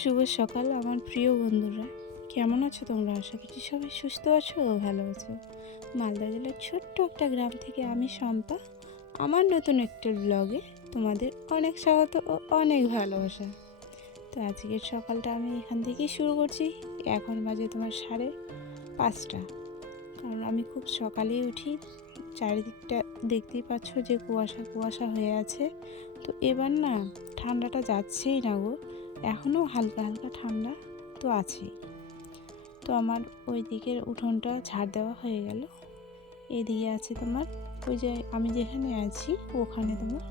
শুভ সকাল আমার প্রিয় বন্ধুরা, কেমন আছো তোমরা? আশা করছি সবাই সুস্থ আছো ও ভালো আছো। মালদা জেলার ছোট্ট একটা গ্রাম থেকে আমি শম্পা আমার নতুন একটা ব্লগে তোমাদের অনেক স্বাগত ও অনেক ভালোবাসা। তো আজকের সকালটা আমি এখান থেকেই শুরু করছি। এখন বাজে তোমার 5:30, কারণ আমি খুব সকালেই উঠি। চারিদিকটা দেখতেই পাচ্ছ যে কুয়াশা কুয়াশা হয়ে আছে। তো এবার না ঠান্ডাটা যাচ্ছেই না গো, এখনও হালকা হালকা ঠান্ডা তো আছেই। তো আমার ওই দিকের উঠোনটা ঝাড় দেওয়া হয়ে গেল। এদিকে আছে তোমার ওই যে আমি যেখানে আছি ওখানে তোমার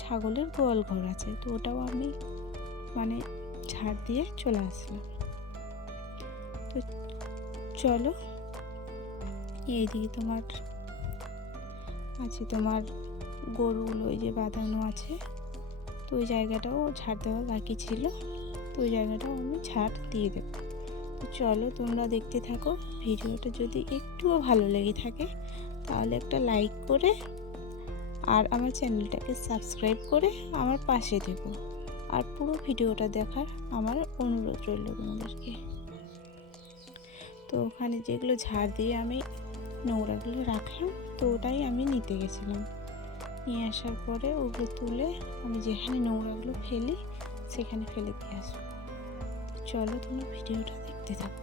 ছাগলের গোয়াল ঘর আছে, তো ওটাও আমি ঝাড় দিয়ে চলে আসলাম। তো চলো, এইদিকে তোমার আছে তোমার গরুগুলো ওই যে বাঁধানো আছে, তো ওই জায়গাটাও ঝাড় দেওয়া বাকি ছিল, তো ওই জায়গাটাও আমি ঝাড় দিয়ে দেবো। তো চলো তোমরা দেখতে থাকো। ভিডিওটা যদি একটুও ভালো লেগে থাকে তাহলে একটা লাইক করে আর আমার চ্যানেলটাকে সাবস্ক্রাইব করে আমার পাশে থেকো, আর পুরো ভিডিওটা দেখার আমার অনুরোধ রইল তোমাদেরকে। তো ওখানে যেগুলো ঝাড় দিয়ে আমি নোংরাগুলো রাখলাম, তো ওটাই আমি নিতে গেছিলাম। নিয়ে আসার পরে ওগুলো তুলে আমি যেখানে নোংরাগুলো ফেলি সেখানে ফেলে দিয়ে আসবো। চলো তোমরা ভিডিওটা দেখতে থাকো।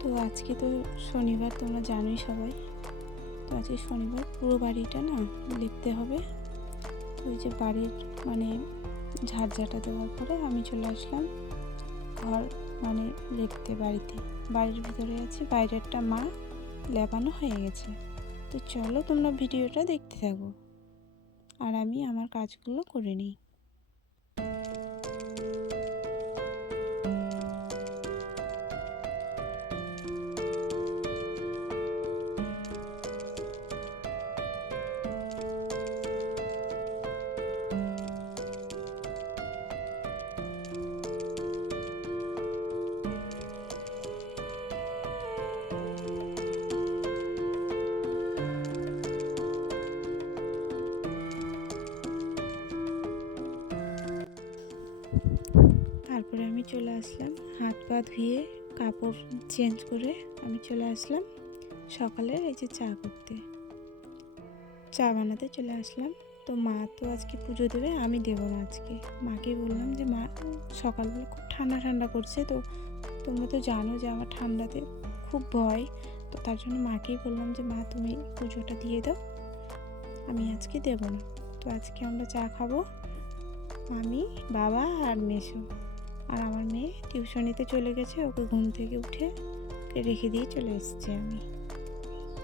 তো আজকে তো শনিবার, তোমরা জানোই সবাই। তো আজকে শনিবার, পুরো বাড়িটা না লিখতে হবে। তো ওই যে বাড়ির ঝাড়ঝাটা দেওয়ার পরে আমি চলে আসলাম ঘর লিখতে। বাড়ির ভিতরে আছি, বাইরেরটা মা লেপানো হয়ে গেছে। তো চলো তোমরা ভিডিওটা দেখতে থাকো আর আমি আমার কাজগুলো করে নিই। তারপরে আমি চলে আসলাম হাত পা ধুয়ে কাপড় চেঞ্জ করে আমি চলে আসলাম সকালের এই যে চা বানাতে চলে আসলাম। তো মা তো আজকে পুজো দেবে, আমি দেবো না আজকে। মাকে বললাম যে মা, সকালবেলা খুব ঠান্ডা ঠান্ডা করছে, তো তোমরা তো জানো যে আমার ঠান্ডাতে খুব ভয়। তো তার জন্য মাকেই বললাম যে মা তুমি পুজোটা দিয়ে দাও, আমি আজকে দেবো না। তো আজকে আমরা চা খাবো, আমি, বাবা আর মেসো। আর আমার মেয়ে টিউশনিতে চলে গেছে, ওকে ঘুম থেকে উঠে রেখে দিয়ে চলে এসেছি আমি।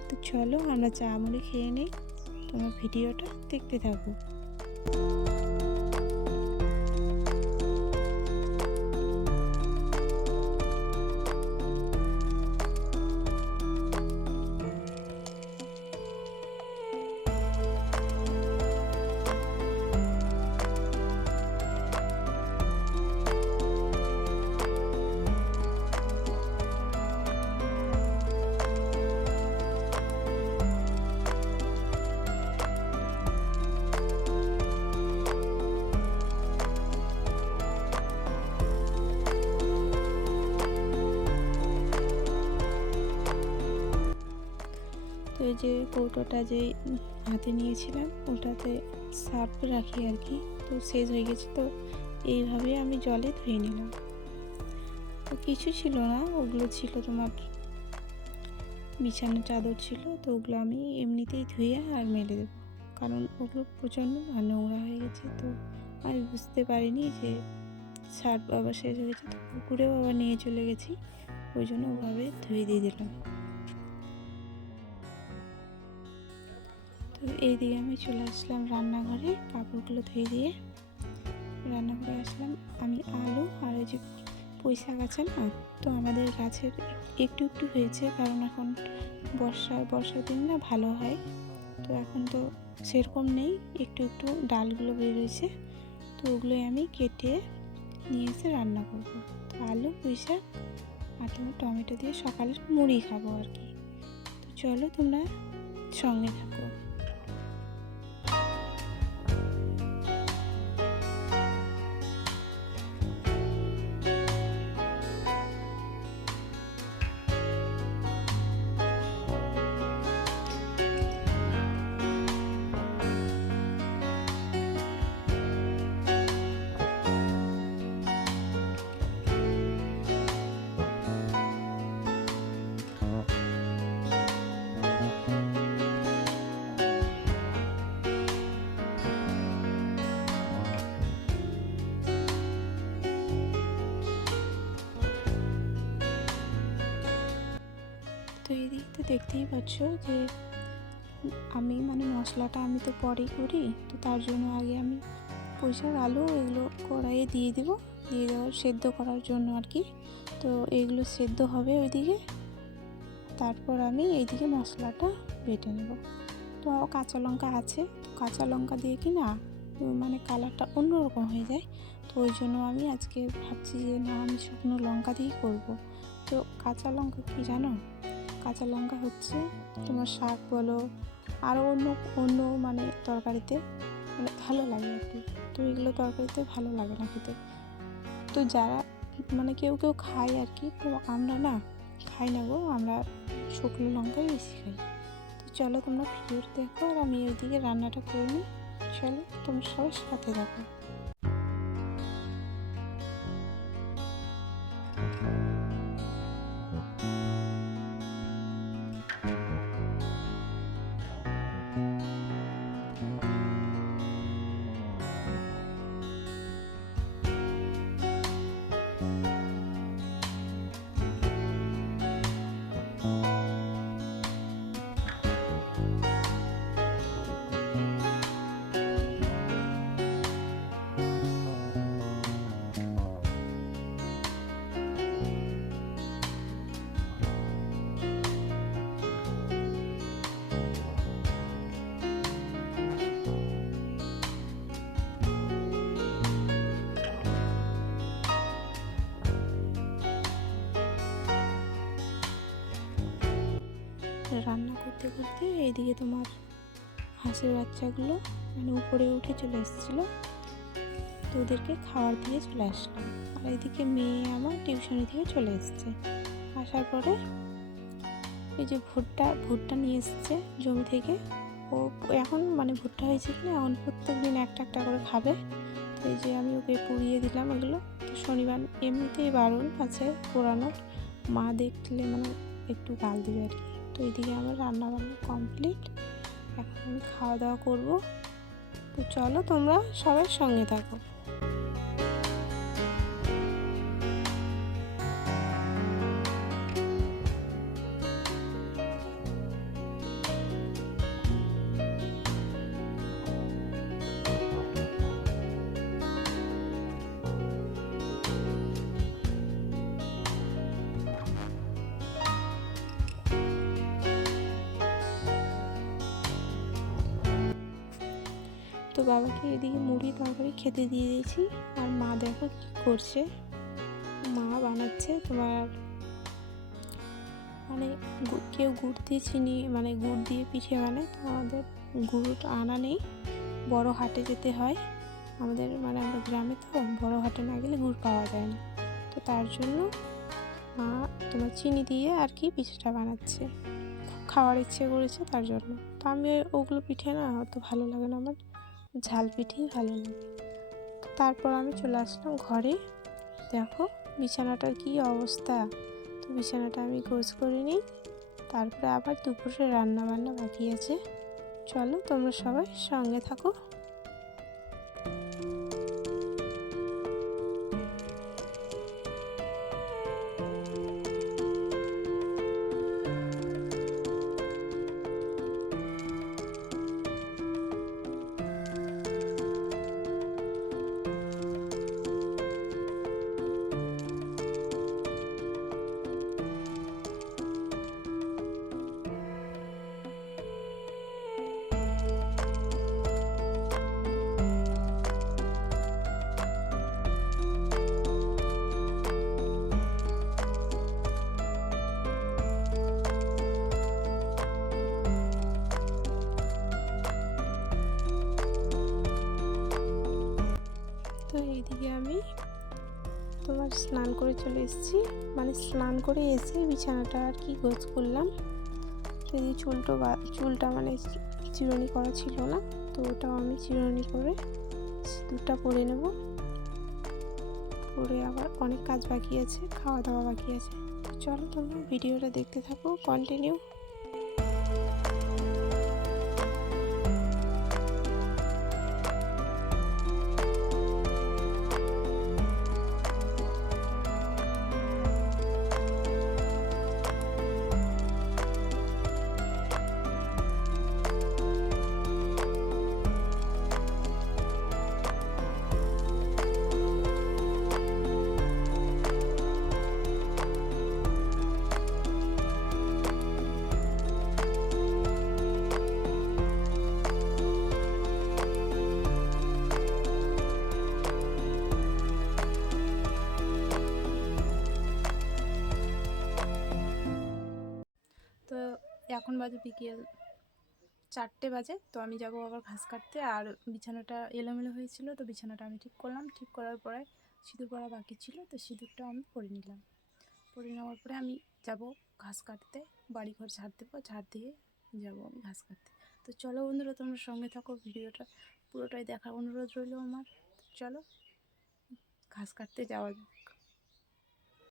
তো চলো আমরা চা মুড়ি খেয়ে নিই, তোমার ভিডিওটা দেখতে থাকো। তো এই যে কৌটোটা যে হাতে নিয়েছিলাম ওটাতে সার্ফ রাখি আর কি, তো শেষ হয়ে গেছে, তো এইভাবে আমি জলে ধুয়ে নিলাম। তো কিছু ছিল না, ওগুলো ছিল তোমার বিছানার চাদর ছিল, তো ওগুলো আমি এমনিতেই ধুয়ে আর মেলে দেবো, কারণ ওগুলো প্রচণ্ড নোংরা হয়ে গেছে। তো আমি বুঝতে পারিনি যে সার্ফ আবার শেষ হয়ে গেছে, তো পুকুরেও আবার নিয়ে চলে গেছি, ওই জন্য ওভাবে ধুয়ে দিয়ে দিলাম। তো এইদিকে আমি চলে আসলাম রান্নাঘরে, কাপড়গুলো ধুয়ে দিয়ে রান্নাঘরে আসলাম। আমি আলু আর ওই যে পুঁই শাক আছে না, তো আমাদের গাছের একটু একটু হয়েছে, কারণ এখন বর্ষার দিন না ভালো হয়, তো এখন তো সেরকম নেই, একটু একটু ডালগুলো বেরিয়েছে, তো ওগুলোই আমি কেটে নিয়ে এসে রান্না করবো। তো আলু পুঁই শাক আর তোমার টমেটো দিয়ে সকালে মুড়ি খাবো আর কি। তো চলো তোমরা সঙ্গে থাকো। তো এই দিক তো দেখতেই পাচ্ছ যে আমি মশলাটা আমি তো পরেই করি, তো তার জন্য আগে আমি পুঁইশাক আলু এগুলো কড়াইয়ে দিয়ে দেবো, দিয়ে দেওয়ার সেদ্ধ করার জন্য আর কি। তো এগুলো সেদ্ধ হবে ওইদিকে, তারপর আমি এইদিকে মশলাটা বেটে নেব। তো কাঁচা লঙ্কা আছে, তো কাঁচা লঙ্কা দিয়ে কি না কালারটা অন্যরকম হয়ে যায়। তো ওই জন্য আমি আজকে ভাবছি যে না, আমি শুকনো লঙ্কা দিয়েই করবো। তো কাঁচা লঙ্কা কি জানো, কাঁচা লঙ্কা হচ্ছে তোমার শাক বলো আরও অন্য অন্য তরকারিতে ভালো লাগে আর কি। তো এগুলো তরকারিতে ভালো লাগে না খেতে। তো যারা কেউ কেউ খায় আর কি, তো আমরা না খাই না গো, আমরা শুকনো লঙ্কাই বেশি খাই। তো চলো তোমরা ভিডিওটা দেখো, আর আমি ওইদিকে রান্নাটা করে নিই। চলো তোমরা সবাই সাথে থাকো। রান্না করতে করতে এইদিকে তোমার হাঁসের বাচ্চাগুলো উপরে উঠে চলে এসেছিলো, তো ওদেরকে খাবার দিয়ে চলে আসলাম। আর এইদিকে মেয়ে আমার টিউশনি থেকে চলে এসছে। আসার পরে এই যে ভুট্টা নিয়ে এসছে জমি থেকে। ও এখন ভুট্টা হয়েছে কিনা, এখন প্রত্যেক দিন একটা একটা করে খাবে। তো এই যে আমি ওকে পুড়িয়ে দিলাম এগুলো। তো শনিবার এমনিতেই বারণ আছে পোড়ানোর, মা দেখলে একটু গাল দিবে আর কি। তো এইদিকে আমার রান্না বান্না কমপ্লিট, এখন আমি খাওয়া দাওয়া করবো। তো চলো তোমরা সবাই সঙ্গে থাকো। তো বাবাকে এদিকে মুড়ি তরকারি খেতে দিয়ে দিয়েছি। আর মা দেখো কি করছে, মা বানাচ্ছে তোমার কেউ গুড় দিয়ে চিনি গুড় দিয়ে পিঠে বানায়। তো আমাদের গুড় আনা নেই, বড় হাটে যেতে হয় আমাদের, আমরা গ্রামে, তো বড় হাটে না গেলে গুড় পাওয়া যায় না। তো তার জন্য মা তোমার চিনি দিয়ে আর কি পিঠেটা বানাচ্ছে, খাওয়ার ইচ্ছে করেছে তার জন্য। তো আমি ওগুলো পিঠে না অত ভালো লাগে না, আমার ঝাল পিঠেই ভালো লাগে। তারপর আমি চলে আসলাম ঘরে। দেখো বিছানাটার কি অবস্থা, তো বিছানাটা আমি গোছ করে নিই। তারপরে আবার দুপুরে রান্না বান্না বাকি আছে। চলো তোমরা সবাই সঙ্গে থাকো। তোমার স্নান করে চলে এসেছি, মানে স্নান করে এসে বিছানাটা আর কি গোছ করলাম। যদি চুলটা মানে চিরুনি করা ছিল না, তো ওটাও আমি চিরুনি করে সিঁদুরটা পরে নেব। পরে আবার অনেক কাজ বাকি আছে, খাওয়া দাওয়া বাকি আছে। চলো তোমরা ভিডিওটা দেখতে থাকো কন্টিনিউ। তো এখন বাজে বিকেল 4টে বাজে। তো আমি যাব আবার ঘাস কাটতে। আর বিছানাটা এলোমেলো হয়েছিল, তো বিছানাটা আমি ঠিক করলাম। ঠিক করার পরে সিঁদুর পরা বাকি ছিল, তো সিঁদুরটা আমি পরে নিলাম। পরে নেওয়ার পরে আমি যাব ঘাস কাটতে, বাড়িঘর ঝাড় দেবো, ঝাড় দিয়ে যাবো আমি ঘাস কাটতে। তো চলো বন্ধুরা, তোমরা সঙ্গে থাকো, ভিডিওটা পুরোটাই দেখার অনুরোধ রইল আমার। চলো ঘাস কাটতে যাওয়া যাক।